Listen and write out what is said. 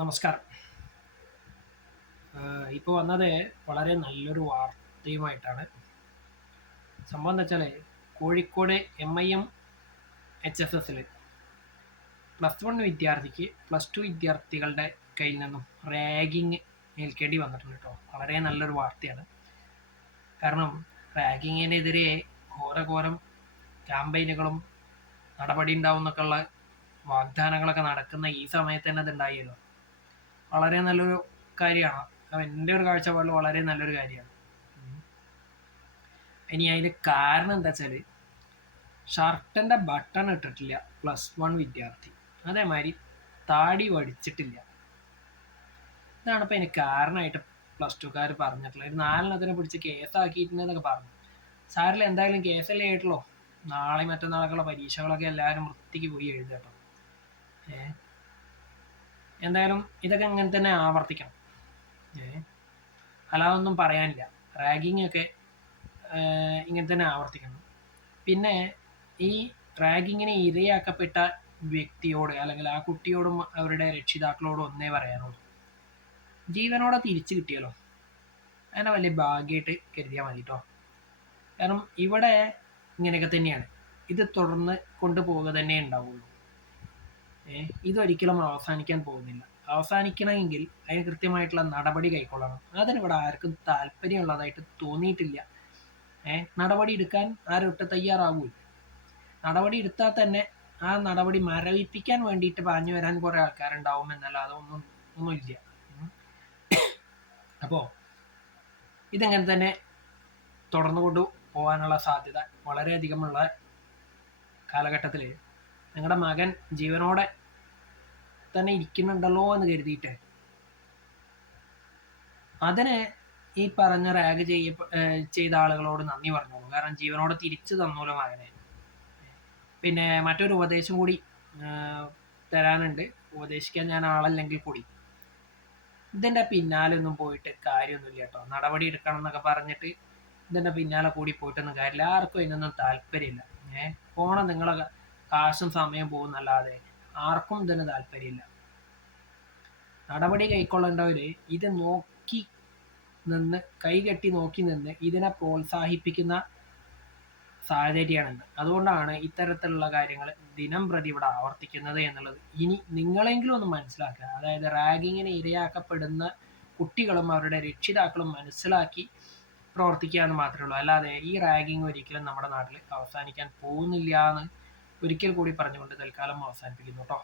നമസ്കാരം. ഇപ്പോൾ വന്നത് വളരെ നല്ലൊരു വാർത്തയുമായിട്ടാണ്. സംഭവം എന്താ വെച്ചാൽ Kozhikode M I M H S എസിൽ പ്ലസ് വൺ വിദ്യാർത്ഥിക്ക് പ്ലസ് ടു വിദ്യാർത്ഥികളുടെ കയ്യിൽ നിന്നും റാഗിങ് ഏൽക്കേണ്ടി വന്നിട്ടുണ്ട് കേട്ടോ. വളരെ നല്ലൊരു വാർത്തയാണ്. കാരണം റാഗിങ്ങിനെതിരെ ഘോരഘോരം ക്യാമ്പയിനുകളും നടപടി ഉണ്ടാവും എന്നൊക്കെയുള്ള വാഗ്ദാനങ്ങളൊക്കെ നടക്കുന്ന ഈ സമയത്ത് തന്നെ അത് ഉണ്ടായല്ലോ. വളരെ നല്ലൊരു കാര്യമാണ്. എന്റെ ഒരു കാഴ്ചപ്പാടിൽ വളരെ നല്ലൊരു കാര്യമാണ്. ഇനി അതിന്റെ കാരണം എന്താ വെച്ചാൽ ഷർട്ടിന്റെ ബട്ടൺ ഇട്ടിട്ടില്ല. പ്ലസ് വൺ വിദ്യാർത്ഥി. അതേമാതിരി താടി വടിച്ചിട്ടില്ല. ഇതാണ് ഇപ്പം അതിന് കാരണമായിട്ട് പ്ലസ് ടുക്കാർ പറഞ്ഞിട്ടുള്ളത്. ഒരു നാലെണ്ണത്തിനെ പിടിച്ച് കേസാക്കിയിട്ടുണ്ടെന്നൊക്കെ പറഞ്ഞു. സാറിൽ എന്തായാലും കേസല്ലേ ആയിട്ടുള്ളൂ? നാളെ മറ്റന്നാളൊക്കെയുള്ള പരീക്ഷകളൊക്കെ എല്ലാവരും വൃത്തിക്ക് പോയി എഴുതാട്ടോ കേട്ടോ. ഏ എന്തായാലും ഇതൊക്കെ അങ്ങനെ തന്നെ ആവർത്തിക്കണം. അല്ലാതൊന്നും പറയാനില്ല. റാഗിങ് ഒക്കെ ഇങ്ങനെ തന്നെ ആവർത്തിക്കണം. പിന്നെ ഈ റാഗിങ്ങിന് ഇരയാക്കപ്പെട്ട വ്യക്തിയോട് അല്ലെങ്കിൽ ആ കുട്ടിയോടും അവരുടെ രക്ഷിതാക്കളോടും ഒന്നേ പറയാനുള്ളൂ. ജീവനോടെ തിരിച്ചു കിട്ടിയല്ലോ അങ്ങനെ വലിയ ഭാഗ്യമായിട്ട് കരുതിയാൽ മതി കേട്ടോ കാരണം ഇവിടെ ഇങ്ങനെയൊക്കെ തന്നെയാണ്. ഇത് തുടർന്ന് കൊണ്ടുപോവുക തന്നെ ഉണ്ടാവുള്ളൂ. ഇതൊരിക്കലും അവസാനിക്കാൻ പോകുന്നില്ല. അവസാനിക്കണമെങ്കിൽ അതിന് കൃത്യമായിട്ടുള്ള നടപടി കൈക്കൊള്ളണം. അതിനിവിടെ ആർക്കും താല്പര്യമുള്ളതായിട്ട് തോന്നിയിട്ടില്ല. ഏഹ് നടപടി എടുക്കാൻ ആരും ഒട്ട് തയ്യാറാകൂല നടപടി എടുത്താൽ തന്നെ ആ നടപടി മരവിപ്പിക്കാൻ വേണ്ടിയിട്ട് പറഞ്ഞു വരാൻ കുറേ ആൾക്കാരുണ്ടാവും എന്നല്ല അതൊന്നും ഒന്നുമില്ല. അപ്പോൾ ഇതെങ്ങനെ തന്നെ തുടർന്നു കൊണ്ട് പോകാനുള്ള സാധ്യത വളരെയധികമുള്ള കാലഘട്ടത്തിൽ നിങ്ങളുടെ മകൻ ജീവനോടെ തന്നെ ഇരിക്കുന്നുണ്ടല്ലോ എന്ന് കരുതിയിട്ട്. അതിന് ഈ പറഞ്ഞ റാഗ് ചെയ്യ ചെയ്ത ആളുകളോട് നന്ദി പറഞ്ഞോളൂ. കാരണം ജീവനോടെ തിരിച്ചു തന്നോലോ മകനെ. പിന്നെ മറ്റൊരു ഉപദേശം കൂടി തരാനുണ്ട്. ഉപദേശിക്കാൻ ഞാൻ ആളല്ലെങ്കിൽ കൂടി. ഇതിന്റെ പിന്നാലൊന്നും പോയിട്ട് കാര്യമൊന്നുമില്ല കേട്ടോ. നടപടി എടുക്കണം എന്നൊക്കെ പറഞ്ഞിട്ട് ഇതിന്റെ പിന്നാലെ കൂടി പോയിട്ടൊന്നും കാര്യമില്ല. ആർക്കും ഇതിനൊന്നും താല്പര്യമില്ല. ഏഹ് പോണം നിങ്ങളൊക്കെ. കാശും സമയം പോകുന്നല്ലാതെ. ആർക്കും ഇതിന് താല്പര്യമില്ല. നടപടി കൈക്കൊള്ളേണ്ടവർ ഇത് നോക്കി നിന്ന് കൈകെട്ടി നോക്കി നിന്ന് ഇതിനെ പ്രോത്സാഹിപ്പിക്കുന്ന സാഹചര്യമാണെന്ന് അതുകൊണ്ടാണ് ഇത്തരത്തിലുള്ള കാര്യങ്ങൾ ദിനം പ്രതി ഇവിടെ ആവർത്തിക്കുന്നത് എന്നുള്ളത്. ഇനി നിങ്ങളെങ്കിലും ഒന്ന് മനസ്സിലാക്കുക. അതായത് റാഗിങ്ങിന് ഇരയാക്കപ്പെടുന്ന കുട്ടികളും അവരുടെ രക്ഷിതാക്കളും മനസ്സിലാക്കി പ്രവർത്തിക്കുക എന്ന് മാത്രമേ ഉള്ളൂ. അല്ലാതെ ഈ റാഗിങ് ഒരിക്കലും നമ്മുടെ നാട്ടിൽ അവസാനിക്കാൻ പോകുന്നില്ല എന്ന് ഒരിക്കൽ കൂടി പറഞ്ഞുകൊണ്ട് തൽക്കാലം അവസാനിപ്പിക്കുന്നു കേട്ടോ.